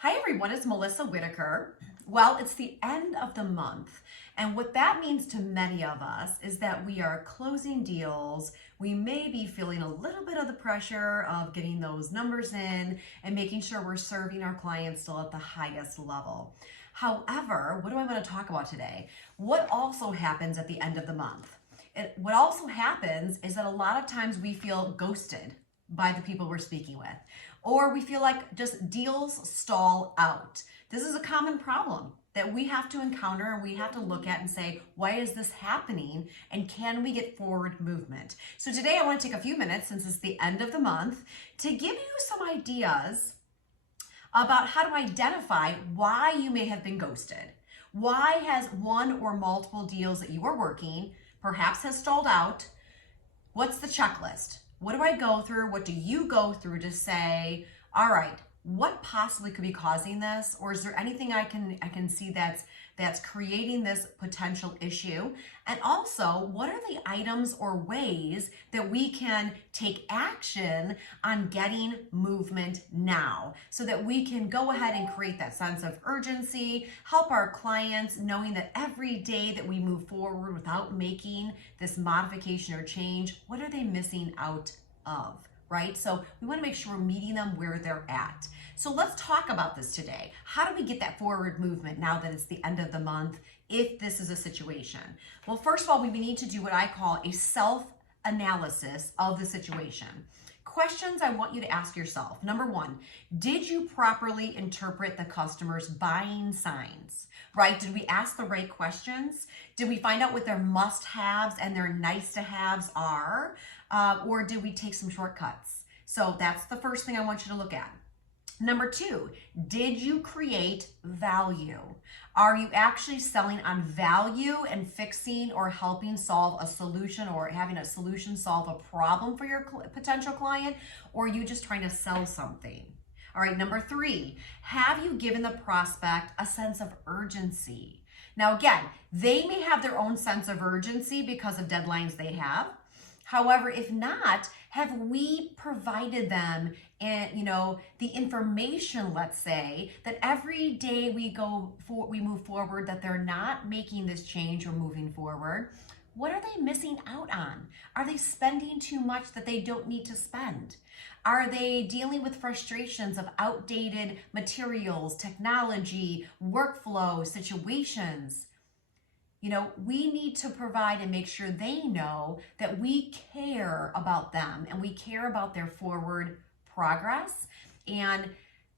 Hi everyone, it's Melissa Whitaker. Well, it's the end of the month, and what that means to many of us is that we are closing deals. We may be feeling a little bit of the pressure of getting those numbers in and making sure we're serving our clients still at the highest level. However, what do I want to talk about today? What also happens at the end of the month? What also happens is that a lot of times we feel ghosted by the people we're speaking with, or we feel like just deals stall out. This is a common problem that we have to encounter and we have to look at and say, why is this happening? And can we get forward movement? So today I want to take a few minutes, since it's the end of the month, to give you some ideas about how to identify why you may have been ghosted. Why has one or multiple deals that you are working perhaps has stalled out? What's the checklist? What do I go through? What do you go through to say, all right, what possibly could be causing this? Or is there anything I can see that's creating this potential issue? And also, what are the items or ways that we can take action on getting movement now so that we can go ahead and create that sense of urgency, help our clients knowing that every day that we move forward without making this modification or change, what are they missing out of? Right? So we want to make sure we're meeting them where they're at. So let's talk about this today. How do we get that forward movement now that it's the end of the month if this is a situation? Well, first of all, we need to do what I call a self-analysis of the situation. Questions I want you to ask yourself. Number one, did you properly interpret the customer's buying signs? Right? Did we ask the right questions? Did we find out what their must-haves and their nice-to-haves are? Or did we take some shortcuts? So that's the first thing I want you to look at. Number two, did you create value? Are you actually selling on value and fixing or helping solve a solution or having a solution solve a problem for your potential client? Or are you just trying to sell something? All right, number three, have you given the prospect a sense of urgency? Now, again, they may have their own sense of urgency because of deadlines they have. However, if not, have we provided them the information, let's say, that every day we move forward, that they're not making this change or moving forward? What are they missing out on? Are they spending too much that they don't need to spend? Are they dealing with frustrations of outdated materials, technology, workflow, situations? We need to provide and make sure they know that we care about them and we care about their forward progress. And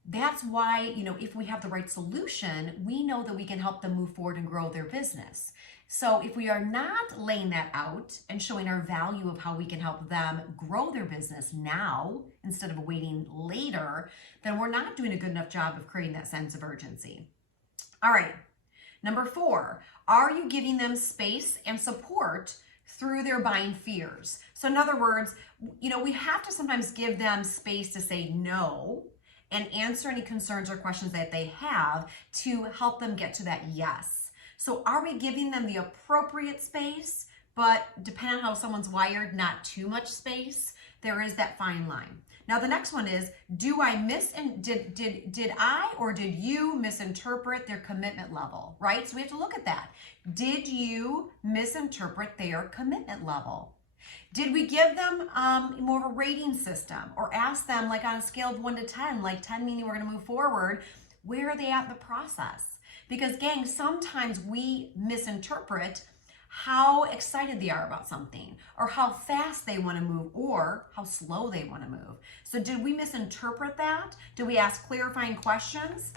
that's why, if we have the right solution, we know that we can help them move forward and grow their business. So if we are not laying that out and showing our value of how we can help them grow their business now instead of waiting later, then we're not doing a good enough job of creating that sense of urgency. All right. Number four, are you giving them space and support through their buying fears? So in other words, we have to sometimes give them space to say no and answer any concerns or questions that they have to help them get to that yes. So are we giving them the appropriate space, but depending on how someone's wired, not too much space? There is that fine line. Now the next one is, did I or did you misinterpret their commitment level, right? So we have to look at that. Did you misinterpret their commitment level? Did we give them more of a rating system or ask them like on a scale of 1 to 10, like 10 meaning we're gonna move forward, where are they at in the process? Because gang, sometimes we misinterpret how excited they are about something or how fast they want to move or how slow they want to move. So did we misinterpret that? Did we ask clarifying questions?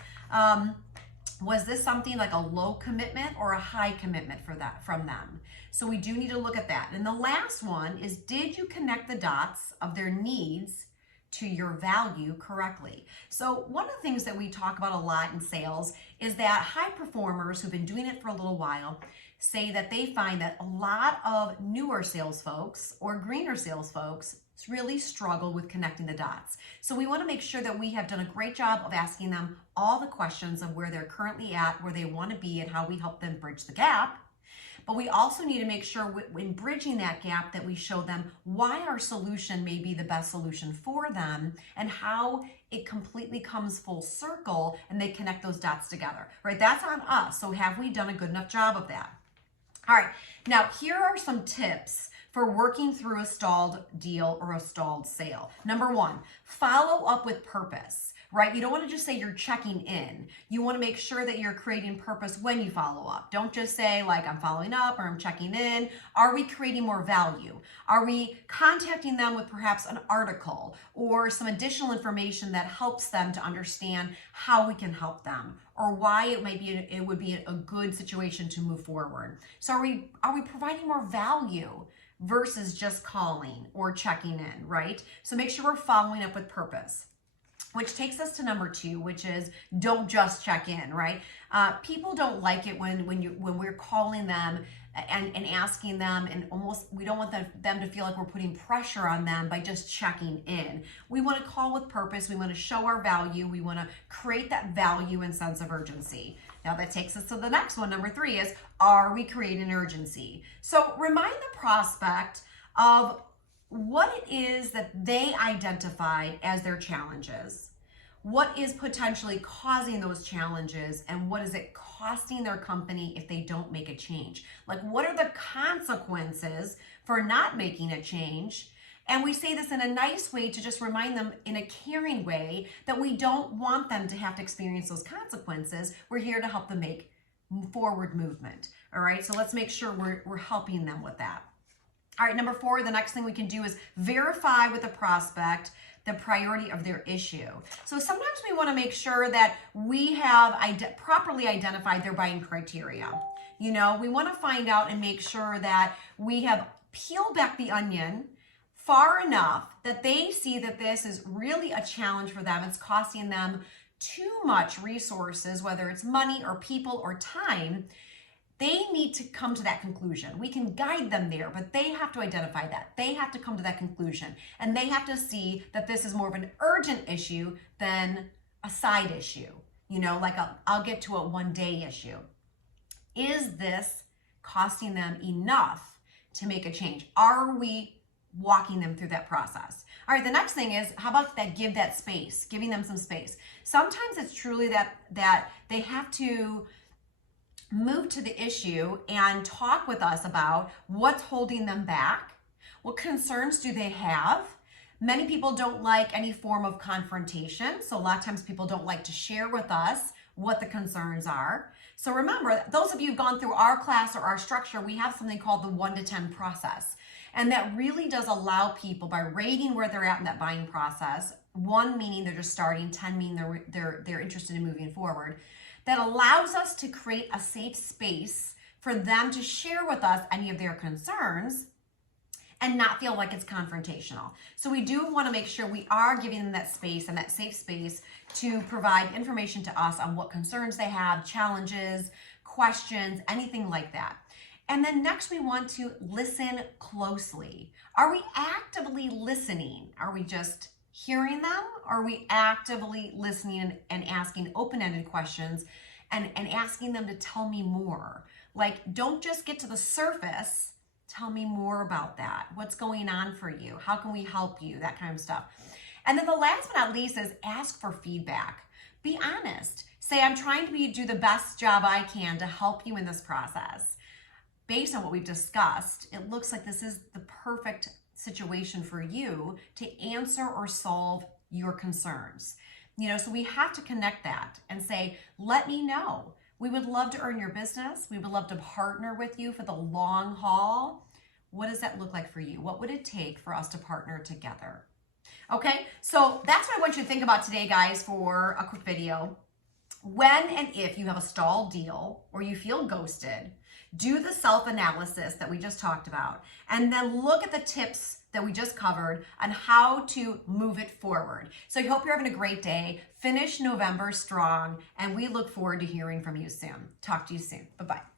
Was this something like a low commitment or a high commitment from them? So we do need to look at that. And the last one is, did you connect the dots of their needs to your value correctly? So one of the things that we talk about a lot in sales is that high performers who've been doing it for a little while say that they find that a lot of newer sales folks or greener sales folks really struggle with connecting the dots. So we want to make sure that we have done a great job of asking them all the questions of where they're currently at, where they want to be, and how we help them bridge the gap. but we also need to make sure when bridging that gap that we show them why our solution may be the best solution for them and how it completely comes full circle and they connect those dots together, right? That's on us. So have we done a good enough job of that? All right, now here are some tips for working through a stalled deal or a stalled sale. Number one, follow up with purpose, right? You don't want to just say you're checking in. You want to make sure that you're creating purpose when you follow up. Don't just say like I'm following up or I'm checking in. Are we creating more value? Are we contacting them with perhaps an article or some additional information that helps them to understand how we can help them or why it would be a good situation to move forward? So are we providing more value versus just calling or checking in, right? So make sure we're following up with purpose. Which takes us to number two, which is don't just check in, right? People don't like it when we're calling them and asking them, and almost we don't want them to feel like we're putting pressure on them by just checking in. We want to call with purpose. We want to show our value. We want to create that value and sense of urgency. Now that takes us to the next one. Number three is, are we creating urgency? So remind the prospect of what it is that they identified as their challenges. What is potentially causing those challenges and what is it costing their company if they don't make a change? Like, what are the consequences for not making a change? And we say this in a nice way to just remind them in a caring way that we don't want them to have to experience those consequences. We're here to help them make forward movement. All right, so let's make sure we're helping them with that. All right, number four, the next thing we can do is verify with the prospect the priority of their issue. So sometimes we want to make sure that we have properly identified their buying criteria. You know, we want to find out and make sure that we have peeled back the onion far enough that they see that this is really a challenge for them. It's costing them too much resources, whether it's money or people or time. They need to come to that conclusion. We can guide them there, but they have to identify that. They have to come to that conclusion. And they have to see that this is more of an urgent issue than a side issue. You know, like I'll get to a one-day issue. Is this costing them enough to make a change? Are we walking them through that process? All right, the next thing is, how about that give that space, giving them some space. Sometimes it's truly that they have to move to the issue and talk with us about what's holding them back. What concerns do they have? Many people don't like any form of confrontation. So a lot of times people don't like to share with us what the concerns are. So remember, those of you who've gone through our class or our structure, we have something called the 1 to 10 process. And that really does allow people, by rating where they're at in that buying process, 1 meaning they're just starting, 10 meaning they're interested in moving forward, that allows us to create a safe space for them to share with us any of their concerns and not feel like it's confrontational. So we do want to make sure we are giving them that space and that safe space to provide information to us on what concerns they have, challenges, questions, anything like that. And then next we want to listen closely. Are we actively listening? Are we just hearing them? Are we actively listening and asking open-ended questions and asking them to tell me more? Like, don't just get to the surface. Tell me more about that. What's going on for you? How can we help you? That kind of stuff. And then the last but not least is ask for feedback. Be honest. Say, I'm trying to do the best job I can to help you in this process. Based on what we've discussed, it looks like this is the perfect situation for you to answer or solve your concerns. You know, so we have to connect that and say, let me know. We would love to earn your business. We would love to partner with you for the long haul. What does that look like for you? What would it take for us to partner together? Okay, so that's what I want you to think about today, guys, for a quick video. When and if you have a stalled deal or you feel ghosted, do the self-analysis that we just talked about, and then look at the tips that we just covered on how to move it forward. So I hope you're having a great day. Finish November strong, and we look forward to hearing from you soon. Talk to you soon. Bye-bye.